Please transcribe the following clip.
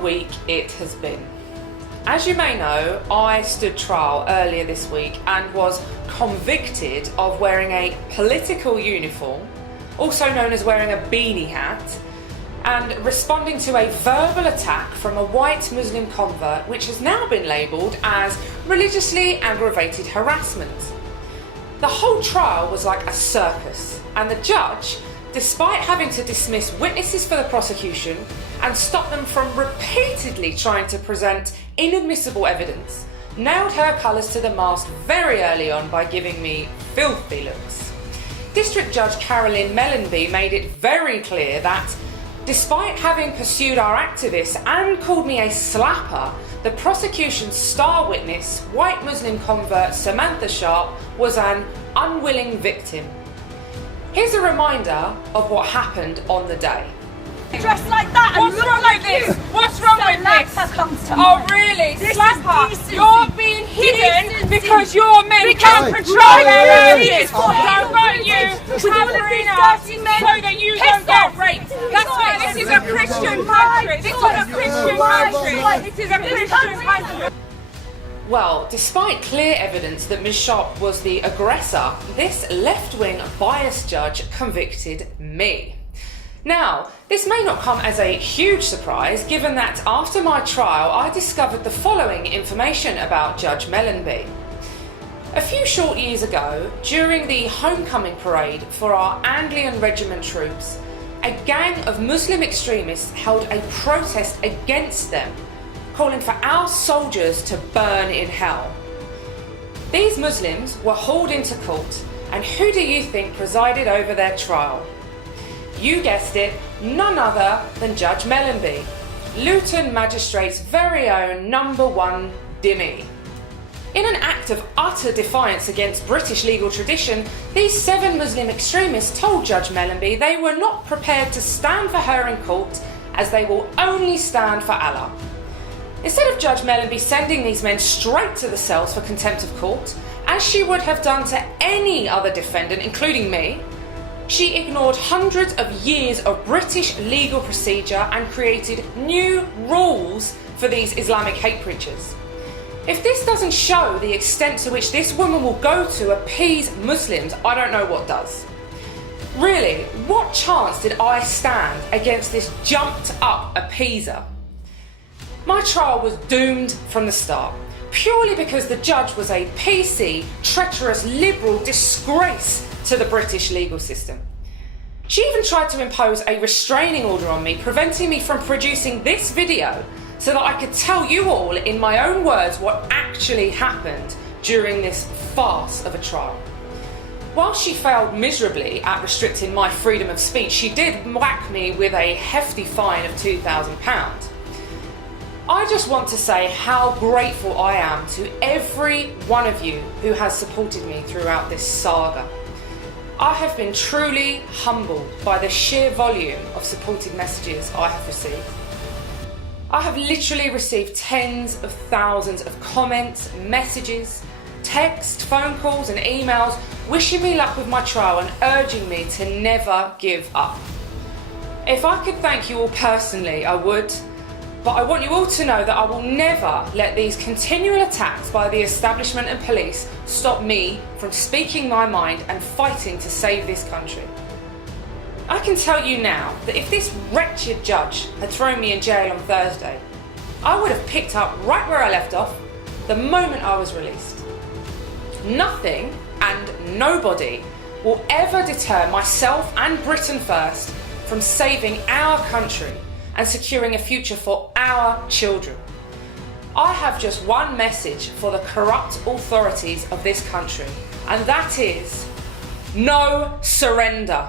week it has been. As you may know, I stood trial earlier this week and was convicted of wearing a political uniform, also known as wearing a beanie hat, and responding to a verbal attack from a white Muslim convert, which has now been labelled as religiously aggravated harassment. The whole trial was like a circus, and the judge, despite having to dismiss witnesses for the prosecution and stop them from repeatedly trying to present inadmissible evidence, nailed her colours to the mast very early on by giving me filthy looks. District Judge Carolyn Mellenby made it very clear that, despite having pursued our activists and called me a slapper, the prosecution's star witness, white Muslim convert Samantha Sharp, was an unwilling victim. Here's a reminder of what happened on the day. Dressed like that and What's wrong with this? What's wrong with this? Oh really? Slapper, you're being hidden because your men can't control their areas. So won't you covering up so that you don't get raped? That's why this is a Christian country. This is a Christian country. This is a Christian country. Well, despite clear evidence that Ms. Sharp was the aggressor, this left-wing biased judge convicted me. Now, this may not come as a huge surprise, given that after my trial I discovered the following information about Judge Mellenby. A few short years ago, during the homecoming parade for our Anglian regiment troops, a gang of Muslim extremists held a protest against them, calling for our soldiers to burn in hell. These Muslims were hauled into court, and who do you think presided over their trial? You guessed it, none other than Judge Mellenby, Luton Magistrate's very own #1 Dimmy. In an act of utter defiance against British legal tradition, these 7 Muslim extremists told Judge Mellenby they were not prepared to stand for her in court, as they will only stand for Allah. Instead of Judge Mellenby sending these men straight to the cells for contempt of court, as she would have done to any other defendant, including me, she ignored hundreds of years of British legal procedure and created new rules for these Islamic hate preachers. If this doesn't show the extent to which this woman will go to appease Muslims, I don't know what does. Really, what chance did I stand against this jumped up appeaser? My trial was doomed from the start, purely because the judge was a PC, treacherous, liberal disgrace to the British legal system. She even tried to impose a restraining order on me, preventing me from producing this video so that I could tell you all in my own words what actually happened during this farce of a trial. While she failed miserably at restricting my freedom of speech, she did whack me with a hefty fine of £2,000. I just want to say how grateful I am to every one of you who has supported me throughout this saga. I have been truly humbled by the sheer volume of supportive messages I have received. I have literally received tens of thousands of comments, messages, text, phone calls and emails wishing me luck with my trial and urging me to never give up. If I could thank you all personally, I would. But I want you all to know that I will never let these continual attacks by the establishment and police stop me from speaking my mind and fighting to save this country. I can tell you now that if this wretched judge had thrown me in jail on Thursday, I would have picked up right where I left off the moment I was released. Nothing and nobody will ever deter myself and Britain First from saving our country and securing a future for our children. I have just one message for the corrupt authorities of this country, and that is no surrender.